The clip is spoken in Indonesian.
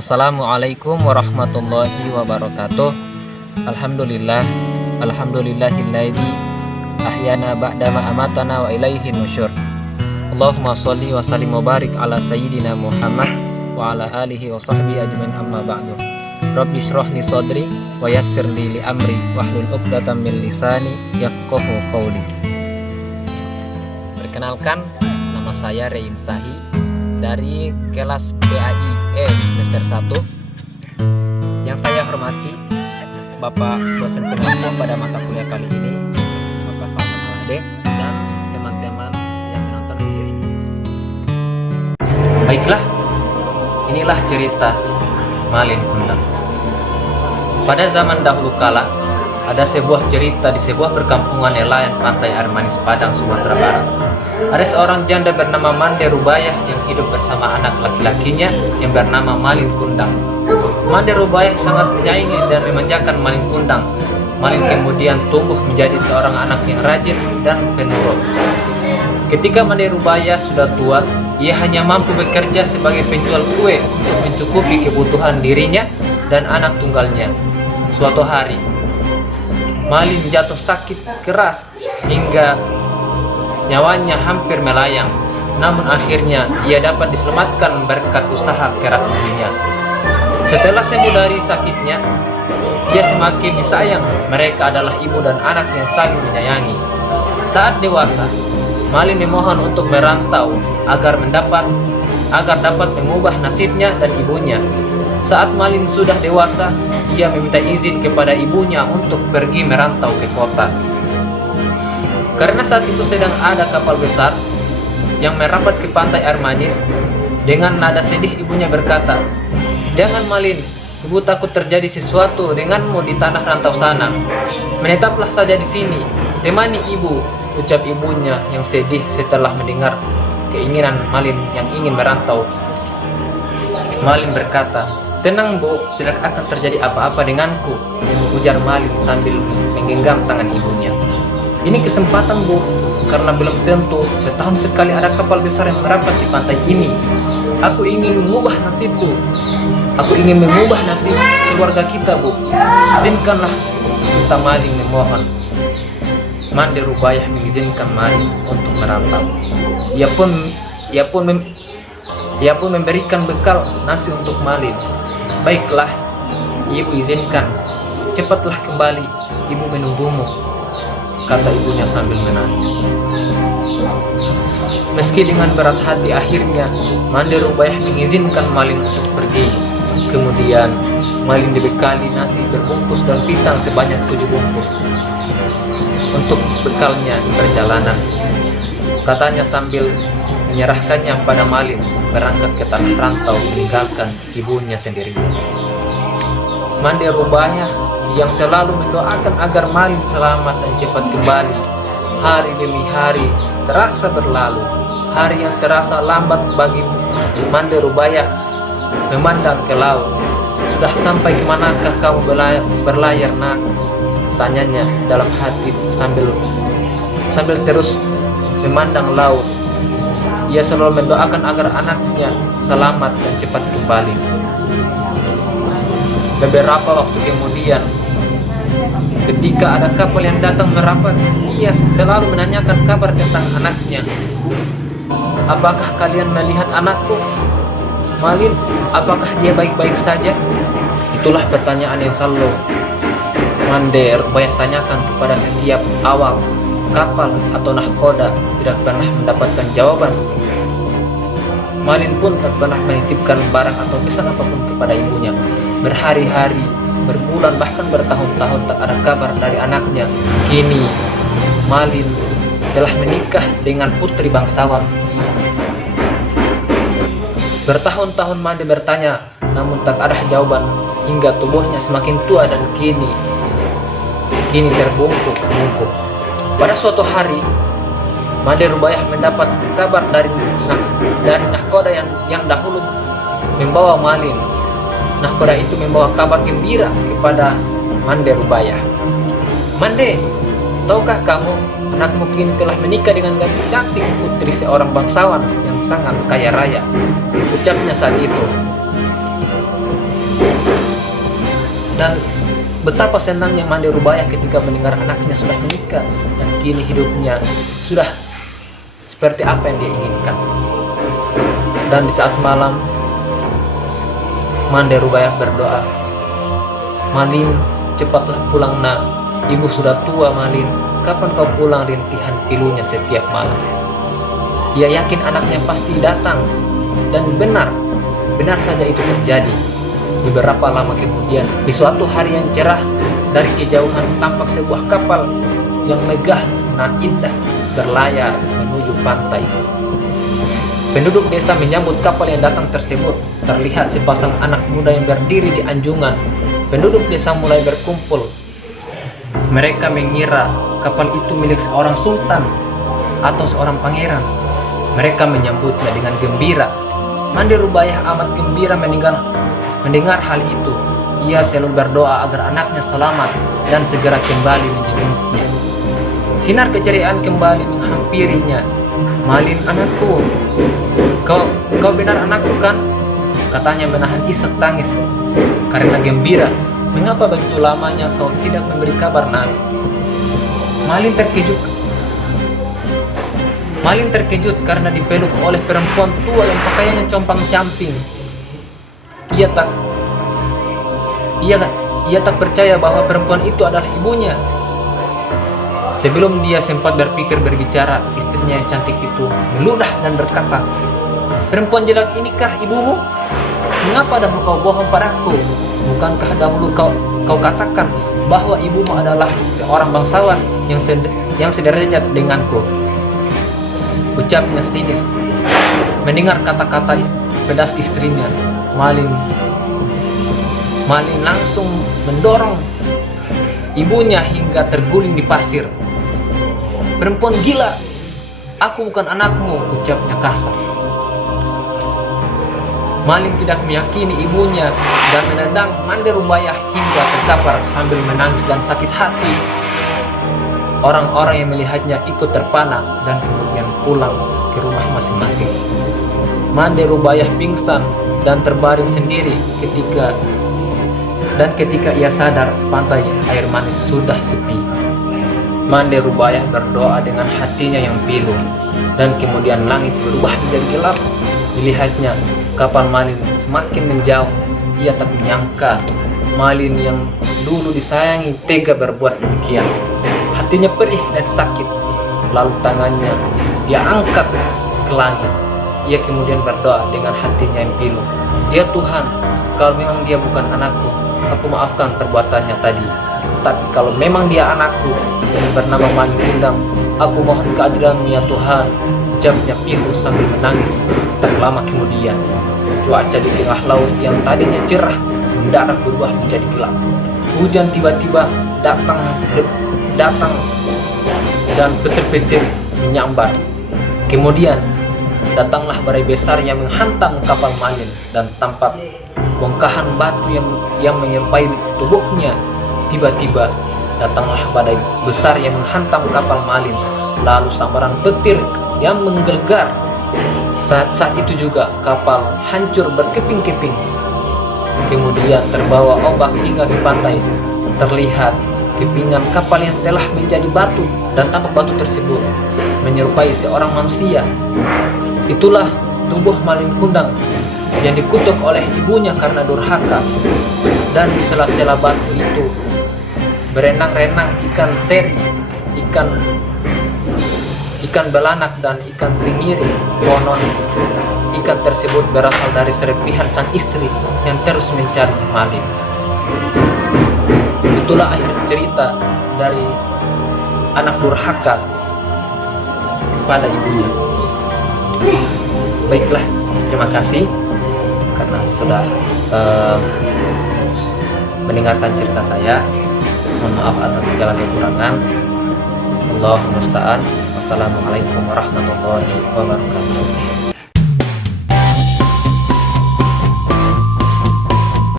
Assalamualaikum warahmatullahi wabarakatuh. Alhamdulillah, alhamdulillahilladzi ahyana ba'da ma amatana wa ilaihin nusyur. Allahumma sholli wa sallim wa barik ala sayyidina Muhammad wa ala alihi wa sahbihi ajmain, amma ba'du. Rabbi shrah li sadri wa yassir li amri wahlul 'uqdatam min lisani yafqahu qawli. Perkenalkan, nama saya Rein Sahi dari kelas PAIE semester 1. Yang saya hormati Bapak dosen pengampu pada mata kuliah kali ini, Bapak Salman Alade, dan teman-teman yang menonton video ini. Baiklah, inilah cerita Malin Kundang. Pada zaman dahulu kala, ada sebuah cerita di sebuah perkampungan nelayan pantai air manis Padang, Sumatera Barat. Ada seorang janda bernama Mande Rubayah yang hidup bersama anak laki-lakinya yang bernama Malin Kundang. Mande Rubayah sangat menyayangi dan memanjakan Malin Kundang. Malin kemudian tumbuh menjadi seorang anak yang rajin dan penurut. Ketika Mande Rubayah sudah tua, ia hanya mampu bekerja sebagai penjual kue untuk mencukupi kebutuhan dirinya dan anak tunggalnya. Suatu hari, Malin jatuh sakit keras hingga nyawanya hampir melayang. Namun akhirnya ia dapat diselamatkan berkat usaha keras ibunya. Setelah sembuh dari sakitnya, ia semakin disayang. Mereka adalah ibu dan anak yang saling menyayangi. Saat dewasa, Malin memohon untuk merantau agar dapat mengubah nasibnya dan ibunya. Saat Malin sudah dewasa, ia meminta izin kepada ibunya untuk pergi merantau ke kota. Karena saat itu sedang ada kapal besar yang merapat ke pantai air manis. Dengan nada sedih ibunya berkata, "Jangan Malin, ibu takut terjadi sesuatu denganmu di tanah rantau sana. Menetaplah saja di sini, temani ibu," ucap ibunya yang sedih setelah mendengar keinginan Malin yang ingin merantau. Malin berkata, "Tenang Bu, tidak akan terjadi apa-apa denganku," ujar Malin sambil menggenggam tangan ibunya. "Ini kesempatan Bu, karena belum tentu setahun sekali ada kapal besar yang merapat di pantai ini. Aku ingin mengubah nasibku. Aku ingin mengubah nasib keluarga kita Bu. Izinkanlah," kata Malin memohon. Mande Rubayah mengizinkan Malin untuk merantau. Ia pun memberikan bekal nasi untuk Malin. "Baiklah, ibu izinkan. Cepatlah kembali, ibu menunggumu," kata ibunya sambil menangis. Meski dengan berat hati, akhirnya Mande Rubayah mengizinkan Malin untuk pergi. Kemudian Malin dibekali nasi berbungkus dan pisang sebanyak 7 bungkus untuk bekalnya di perjalanan. Katanya sambil menyerahkannya pada Malin berangkat ke tanah rantau meninggalkan ibunya sendiri. Mande Rubayah yang selalu mendoakan agar Malin selamat dan cepat kembali. Hari demi hari terasa berlalu. Hari yang terasa lambat bagi Mande Rubayah memandang ke laut. "Sudah sampai kemanakah kamu berlayar nak?" tanyanya dalam hati sambil terus memandang laut. Ia selalu mendoakan agar anaknya selamat dan cepat kembali. Beberapa waktu kemudian, ketika ada kapal yang datang merapat, ia selalu menanyakan kabar tentang anaknya. "Apakah kalian melihat anakku? Malin, apakah dia baik-baik saja?" Itulah pertanyaan yang selalu Mande Rubayah tanyakan kepada setiap awak kapal atau nahkoda, tidak pernah mendapatkan jawaban. Malin pun tak pernah menitipkan barang atau pesan apapun kepada ibunya. Berhari-hari, berbulan, bahkan bertahun-tahun tak ada kabar dari anaknya. Kini Malin telah menikah dengan putri bangsawan. Bertahun-tahun Mande bertanya, namun tak ada jawaban, hingga tubuhnya semakin tua dan kini terbungkuk. Pada suatu hari, Mande Rubayah mendapat kabar dari nahkoda yang dahulu membawa Malin. Nahkoda itu membawa kabar gembira kepada Mande Rubayah. "Mande, tahukah kamu, anakmu kini telah menikah dengan gadis cantik, putri seorang bangsawan yang sangat kaya raya," ucapnya saat itu. Dan betapa senangnya Mande Rubayah ketika mendengar anaknya sudah menikah dan kini hidupnya sudah seperti apa yang dia inginkan. Dan di saat malam Mande Rubayah berdoa, "Malin, cepatlah pulang nak. Ibu sudah tua Malin. Kapan kau pulang?" Rintihan pilunya setiap malam. Ia yakin anaknya pasti datang. Dan benar saja itu terjadi. Beberapa lama kemudian, di suatu hari yang cerah, dari kejauhan tampak sebuah kapal yang megah dan indah berlayar menuju pantai. Penduduk desa menyambut kapal yang datang tersebut. Terlihat sepasang anak muda yang berdiri di anjungan. Penduduk desa mulai berkumpul. Mereka mengira kapal itu milik seorang sultan atau seorang pangeran. Mereka menyambutnya dengan gembira. Mande Rubayah amat gembira mendengar hal itu. Ia selalu berdoa agar anaknya selamat dan segera kembali menjenguknya. Sinar keceriaan kembali menghampirinya. "Malin anakku, kau benar anakku kan?" katanya menahan isak tangis karena gembira. "Mengapa begitu lamanya kau tidak memberi kabar nak?" Malin terkejut karena dipeluk oleh perempuan tua yang pakaiannya compang-camping. Ia tak percaya bahwa perempuan itu adalah ibunya. Sebelum dia sempat berpikir berbicara, istrinya yang cantik itu meludah dan berkata, "Perempuan jelek inikah ibumu? Mengapa dahulu kau bohong padaku? Bukankah dahulu kau katakan bahwa ibumu adalah seorang bangsawan yang sederajat denganku?" Ucapnya sinis. Mendengar kata-kata pedas istrinya, Malin langsung mendorong ibunya hingga terguling di pasir. "Perempuan gila, aku bukan anakmu," ucapnya kasar. Malin tidak meyakini ibunya dan menendang Mande Rubayah hingga terkapar sambil menangis dan sakit hati. Orang-orang yang melihatnya ikut terpana dan kemudian pulang ke rumah masing-masing. Mande Rubayah pingsan dan terbaring sendiri ketika ia sadar pantai air manis sudah sepi. Mande Rubayah berdoa dengan hatinya yang pilu dan kemudian langit berubah menjadi gelap. Dilihatnya kapal Malin semakin menjauh. Ia tak menyangka Malin yang dulu disayangi tega berbuat demikian. Hatinya perih dan sakit. Lalu tangannya dia angkat ke langit. Ia kemudian berdoa dengan hatinya yang pilu, "Ya Tuhan, kalau memang dia bukan anakku, aku maafkan perbuatannya tadi. Tapi kalau memang dia anakku yang bernama Malin Kundang, aku mohon keadilan ya Tuhan." Ucapnya pilu sambil menangis. Tak lama kemudian, cuaca di tengah laut yang tadinya cerah mendadak berubah menjadi gelap. Hujan tiba-tiba datang dan petir-petir menyambar. Kemudian datanglah badai besar yang menghantam kapal Malin dan tampak bongkahan batu yang menyerupai tubuhnya. Tiba-tiba datanglah badai besar yang menghantam kapal Malin, lalu sambaran petir yang menggelegar. Saat itu juga kapal hancur berkeping-keping. Kemudian terbawa ombak hingga ke pantai. Terlihat kepingan kapal yang telah menjadi batu dan tampak batu tersebut menyerupai seorang manusia. Itulah tubuh Malin Kundang yang dikutuk oleh ibunya karena durhaka. Dan di sela-sela batu itu berenang-renang ikan teri, ikan belanak dan ikan tenggiri. Konon ikan tersebut berasal dari serpihan sang istri yang terus mencari Malin. Itulah akhir cerita dari anak durhaka kepada ibunya. Baiklah, terima kasih karena sudah mendengarkan cerita saya. Mohon maaf atas segala kekurangan. Allahumma musta'an. Wassalamualaikum warahmatullahi wabarakatuh.